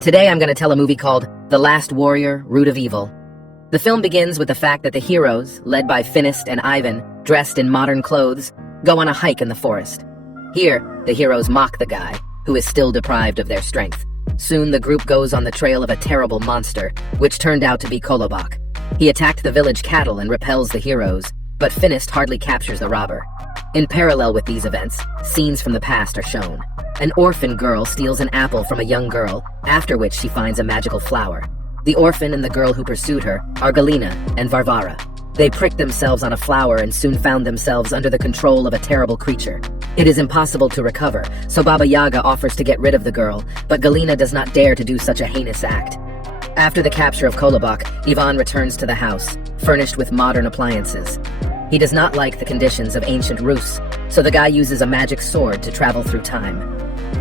Today I'm going to tell a movie called The Last Warrior, Root of Evil. The film begins with the fact that the heroes, led by Finnest and Ivan, dressed in modern clothes, go on a hike in the forest. Here, the heroes mock the guy, who is still deprived of their strength. Soon the group goes on the trail of a terrible monster, which turned out to be Kolobok. He attacked the village cattle and repels the heroes, but Finnest hardly captures the robber. In parallel with these events, scenes from the past are shown. An orphan girl steals an apple from a young girl, after which she finds a magical flower. The orphan and the girl who pursued her are Galina and Varvara. They pricked themselves on a flower and soon found themselves under the control of a terrible creature. It is impossible to recover, so Baba Yaga offers to get rid of the girl, but Galina does not dare to do such a heinous act. After the capture of Kolobok, Ivan returns to the house, furnished with modern appliances. He does not like the conditions of ancient Rus, so the guy uses a magic sword to travel through time.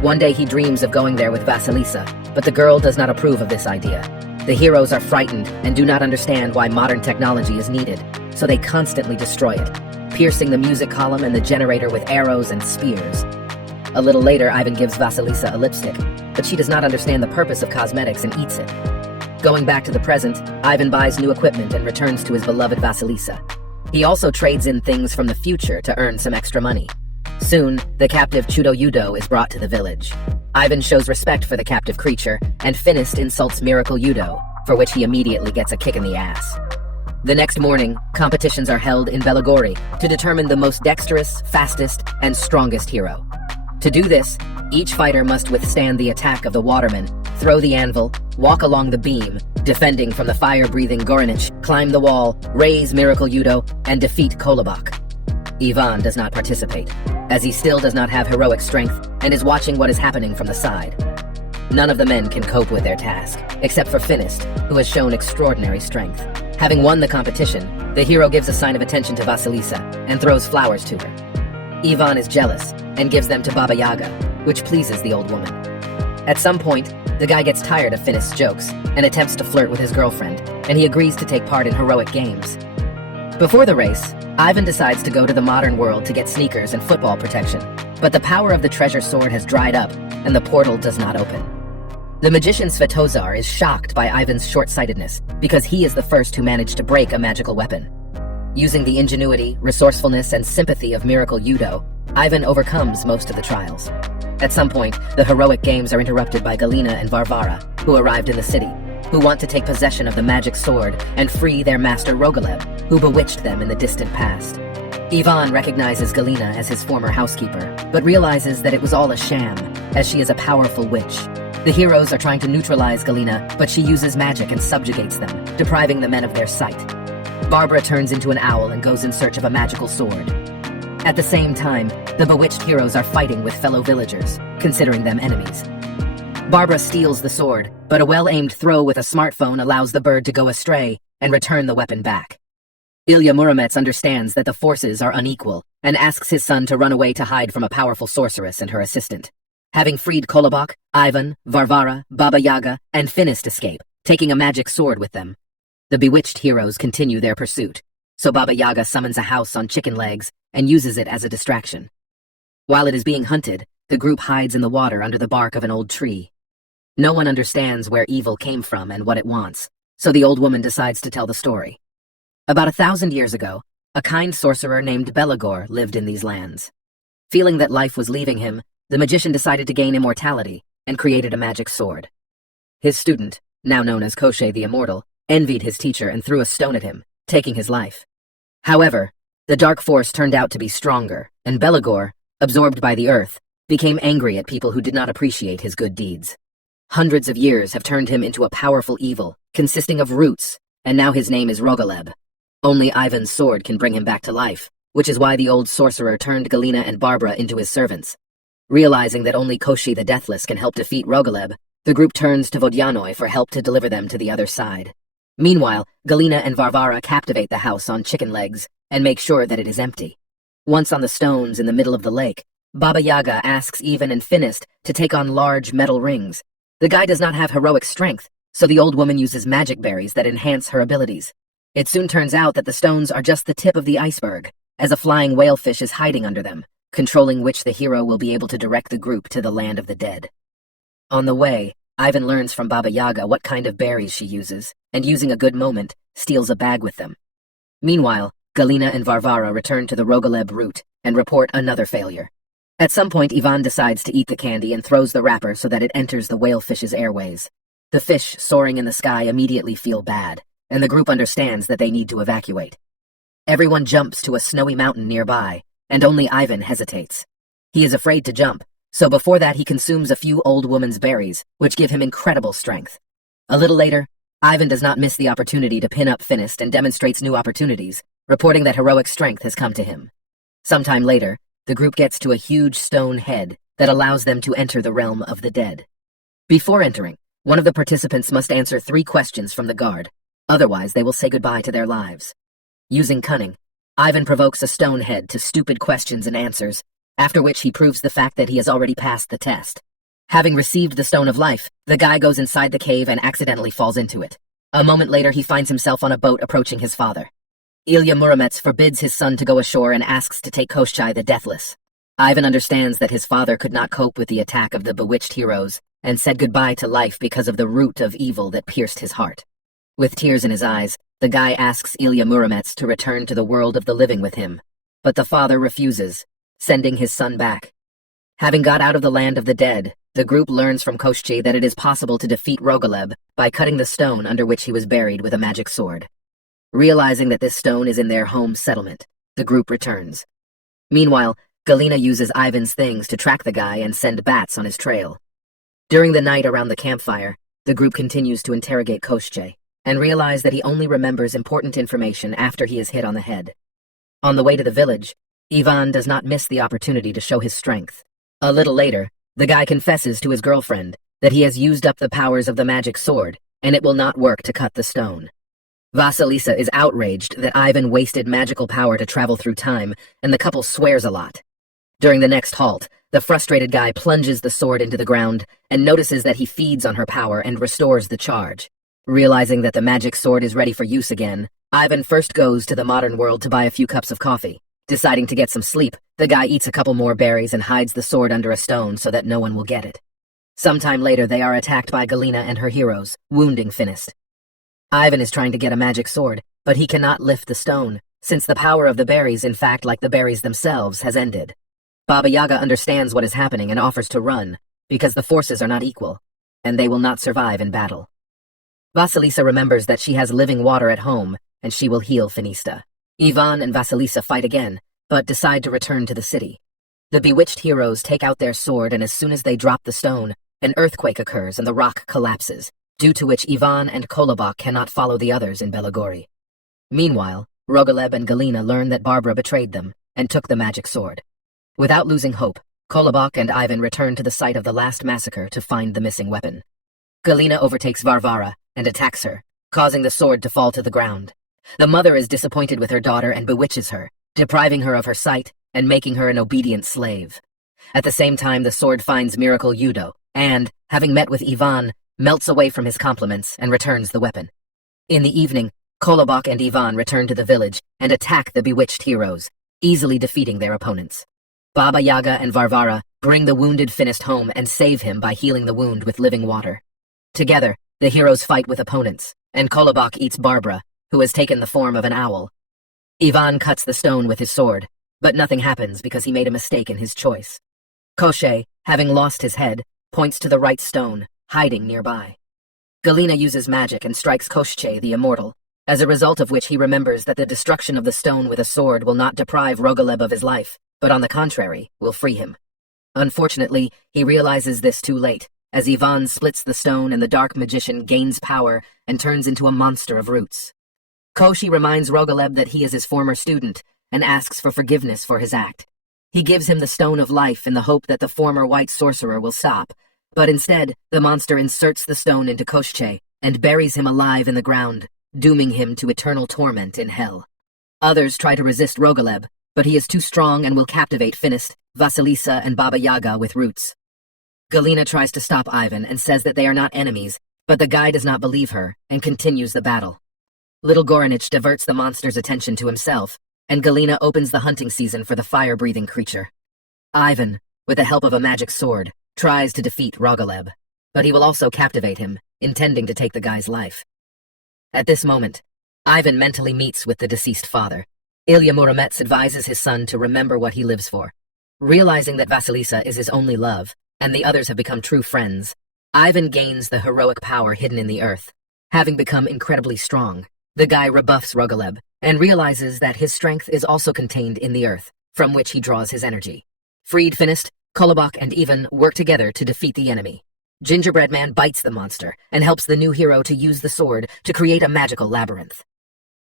One day he dreams of going there with Vasilisa, but the girl does not approve of this idea. The heroes are frightened and do not understand why modern technology is needed, so they constantly destroy it, piercing the music column and the generator with arrows and spears. A little later, Ivan gives Vasilisa a lipstick, but she does not understand the purpose of cosmetics and eats it. Going back to the present, Ivan buys new equipment and returns to his beloved Vasilisa. He also trades in things from the future to earn some extra money. Soon, the captive Chudo Yudo is brought to the village. Ivan shows respect for the captive creature, and Finnest insults Miracle Yudo, for which he immediately gets a kick in the ass. The next morning, competitions are held in Belagori to determine the most dexterous, fastest, and strongest hero. To do this, each fighter must withstand the attack of the waterman, throw the anvil, walk along the beam, defending from the fire-breathing Goranich, climb the wall, raise Miracle Yudo, and defeat Kolobok. Ivan does not participate, as he still does not have heroic strength and is watching what is happening from the side. None of the men can cope with their task, except for Finnest, who has shown extraordinary strength. Having won the competition, the hero gives a sign of attention to Vasilisa and throws flowers to her. Ivan is jealous and gives them to Baba Yaga, which pleases the old woman. At some point, the guy gets tired of Finnest's jokes and attempts to flirt with his girlfriend, and he agrees to take part in heroic games. Before the race, Ivan decides to go to the modern world to get sneakers and football protection, but the power of the treasure sword has dried up, and the portal does not open. The magician Svetozar is shocked by Ivan's short-sightedness, because he is the first who managed to break a magical weapon. Using the ingenuity, resourcefulness, and sympathy of Miracle Yudo, Ivan overcomes most of the trials. At some point, the heroic games are interrupted by Galina and Varvara, who arrived in the city, who want to take possession of the magic sword and free their master Rogaleb, who bewitched them in the distant past. Ivan recognizes Galina as his former housekeeper, but realizes that it was all a sham, as she is a powerful witch. The heroes are trying to neutralize Galina, but she uses magic and subjugates them, depriving the men of their sight. Barbara turns into an owl and goes in search of a magical sword. At the same time, the bewitched heroes are fighting with fellow villagers, considering them enemies. Barbara steals the sword, but a well-aimed throw with a smartphone allows the bird to go astray and return the weapon back. Ilya Muromets understands that the forces are unequal and asks his son to run away to hide from a powerful sorceress and her assistant. Having freed Kolobok, Ivan, Varvara, Baba Yaga, and Finnest escape, taking a magic sword with them. The bewitched heroes continue their pursuit, so Baba Yaga summons a house on chicken legs and uses it as a distraction. While it is being hunted, the group hides in the water under the bark of an old tree. No one understands where evil came from and what it wants, so the old woman decides to tell the story. About 1,000 years ago, a kind sorcerer named Belagor lived in these lands. Feeling that life was leaving him, the magician decided to gain immortality and created a magic sword. His student, now known as Koshé the Immortal, envied his teacher and threw a stone at him, taking his life. However, the dark force turned out to be stronger, and Belagor, absorbed by the earth, became angry at people who did not appreciate his good deeds. Hundreds of years have turned him into a powerful evil, consisting of roots, and now his name is Rogaleb. Only Ivan's sword can bring him back to life, which is why the old sorcerer turned Galina and Barbara into his servants. Realizing that only Koshi the Deathless can help defeat Rogaleb, the group turns to Vodyanoi for help to deliver them to the other side. Meanwhile, Galina and Varvara captivate the house on chicken legs and make sure that it is empty. Once on the stones in the middle of the lake, Baba Yaga asks Ivan and Finnest to take on large metal rings. The guy does not have heroic strength, so the old woman uses magic berries that enhance her abilities. It soon turns out that the stones are just the tip of the iceberg, as a flying whalefish is hiding under them, controlling which the hero will be able to direct the group to the land of the dead. On the way, Ivan learns from Baba Yaga what kind of berries she uses, and using a good moment, steals a bag with them. Meanwhile, Galina and Varvara return to the Rogaleb route and report another failure. At some point, Ivan decides to eat the candy and throws the wrapper so that it enters the whalefish's airways. The fish soaring in the sky immediately feel bad, and the group understands that they need to evacuate. Everyone jumps to a snowy mountain nearby, and only Ivan hesitates. He is afraid to jump, so before that he consumes a few old woman's berries, which give him incredible strength. A little later, Ivan does not miss the opportunity to pin up Finist and demonstrates new opportunities, reporting that heroic strength has come to him. Sometime later, the group gets to a huge stone head that allows them to enter the realm of the dead. Before entering, one of the participants must answer 3 questions from the guard, otherwise they will say goodbye to their lives. Using cunning, Ivan provokes a stone head to stupid questions and answers, after which he proves the fact that he has already passed the test. Having received the Stone of Life, the guy goes inside the cave and accidentally falls into it. A moment later, he finds himself on a boat approaching his father. Ilya Muromets forbids his son to go ashore and asks to take Koschei the Deathless. Ivan understands that his father could not cope with the attack of the bewitched heroes and said goodbye to life because of the root of evil that pierced his heart. With tears in his eyes, the guy asks Ilya Muromets to return to the world of the living with him, but the father refuses, sending his son back. Having got out of the land of the dead, the group learns from Koschei that it is possible to defeat Rogaleb by cutting the stone under which he was buried with a magic sword. Realizing that this stone is in their home settlement, the group returns. Meanwhile, Galina uses Ivan's things to track the guy and send bats on his trail. During the night around the campfire, the group continues to interrogate Koschei and realize that he only remembers important information after he is hit on the head. On the way to the village, Ivan does not miss the opportunity to show his strength. A little later, the guy confesses to his girlfriend that he has used up the powers of the magic sword, and it will not work to cut the stone. Vasilisa is outraged that Ivan wasted magical power to travel through time, and the couple swears a lot. During the next halt, the frustrated guy plunges the sword into the ground and notices that he feeds on her power and restores the charge. Realizing that the magic sword is ready for use again, Ivan first goes to the modern world to buy a few cups of coffee. Deciding to get some sleep, the guy eats a couple more berries and hides the sword under a stone so that no one will get it. Sometime later, they are attacked by Galina and her heroes, wounding Finist. Ivan is trying to get a magic sword, but he cannot lift the stone, since the power of the berries, in fact like the berries themselves, has ended. Baba Yaga understands what is happening and offers to run, because the forces are not equal, and they will not survive in battle. Vasilisa remembers that she has living water at home, and she will heal Finista. Ivan and Vasilisa fight again, but decide to return to the city. The bewitched heroes take out their sword, and as soon as they drop the stone, an earthquake occurs and the rock collapses, due to which Ivan and Kolobok cannot follow the others in Belagori. Meanwhile, Rogaleb and Galina learn that Barbara betrayed them and took the magic sword. Without losing hope, Kolobok and Ivan return to the site of the last massacre to find the missing weapon. Galina overtakes Varvara and attacks her, causing the sword to fall to the ground. The mother is disappointed with her daughter and bewitches her, depriving her of her sight and making her an obedient slave. At the same time, the sword finds Miracle Yudo and, having met with Ivan, melts away from his compliments and returns the weapon. In the evening, Kolobok and Ivan return to the village and attack the bewitched heroes, easily defeating their opponents. Baba Yaga and Varvara bring the wounded Finist home and save him by healing the wound with living water. Together, the heroes fight with opponents, and Kolobok eats Barbara, who has taken the form of an owl. Ivan cuts the stone with his sword, but nothing happens because he made a mistake in his choice. Koschei, having lost his head, points to the right stone, hiding nearby. Galina uses magic and strikes Koschei the Immortal, as a result of which he remembers that the destruction of the stone with a sword will not deprive Rogaleb of his life, but on the contrary, will free him. Unfortunately, he realizes this too late, as Ivan splits the stone and the dark magician gains power and turns into a monster of roots. Koschei reminds Rogaleb that he is his former student and asks for forgiveness for his act. He gives him the Stone of Life in the hope that the former white sorcerer will stop, but instead, the monster inserts the stone into Koschei and buries him alive in the ground, dooming him to eternal torment in hell. Others try to resist Rogaleb, but he is too strong and will captivate Finist, Vasilisa, and Baba Yaga with roots. Galina tries to stop Ivan and says that they are not enemies, but the guy does not believe her and continues the battle. Little Goranich diverts the monster's attention to himself, and Galina opens the hunting season for the fire-breathing creature. Ivan, with the help of a magic sword, tries to defeat Rogaleb, but he will also captivate him, intending to take the guy's life. At this moment, Ivan mentally meets with the deceased father. Ilya Muromets advises his son to remember what he lives for. Realizing that Vasilisa is his only love, and the others have become true friends, Ivan gains the heroic power hidden in the earth. Having become incredibly strong, the guy rebuffs Rogaleb and realizes that his strength is also contained in the earth, from which he draws his energy. Freed Finist, Kolobok, and Ivan work together to defeat the enemy. Gingerbread Man bites the monster and helps the new hero to use the sword to create a magical labyrinth.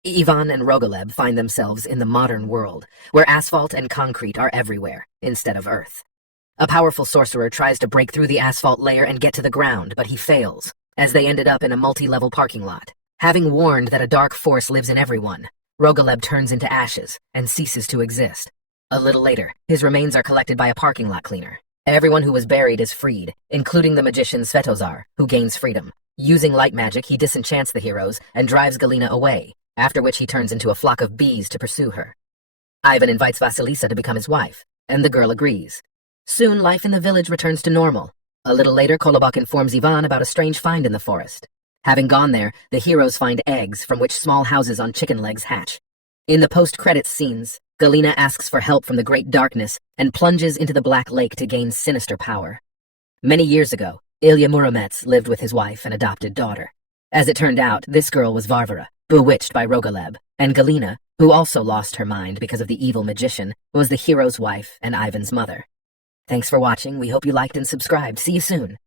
Ivan and Rogaleb find themselves in the modern world, where asphalt and concrete are everywhere, instead of earth. A powerful sorcerer tries to break through the asphalt layer and get to the ground, but he fails, as they ended up in a multi-level parking lot. Having warned that a dark force lives in everyone, Rogaleb turns into ashes and ceases to exist. A little later, his remains are collected by a parking lot cleaner. Everyone who was buried is freed, including the magician Svetozar, who gains freedom. Using light magic, he disenchants the heroes and drives Galina away, after which he turns into a flock of bees to pursue her. Ivan invites Vasilisa to become his wife, and the girl agrees. Soon, life in the village returns to normal. A little later, Kolobok informs Ivan about a strange find in the forest. Having gone there, the heroes find eggs from which small houses on chicken legs hatch. In the post-credits scenes, Galina asks for help from the great darkness and plunges into the Black Lake to gain sinister power. Many years ago, Ilya Muromets lived with his wife and adopted daughter. As it turned out, this girl was Varvara, bewitched by Rogaleb, and Galina, who also lost her mind because of the evil magician, was the hero's wife and Ivan's mother. Thanks for watching. We hope you liked and subscribed. See you soon.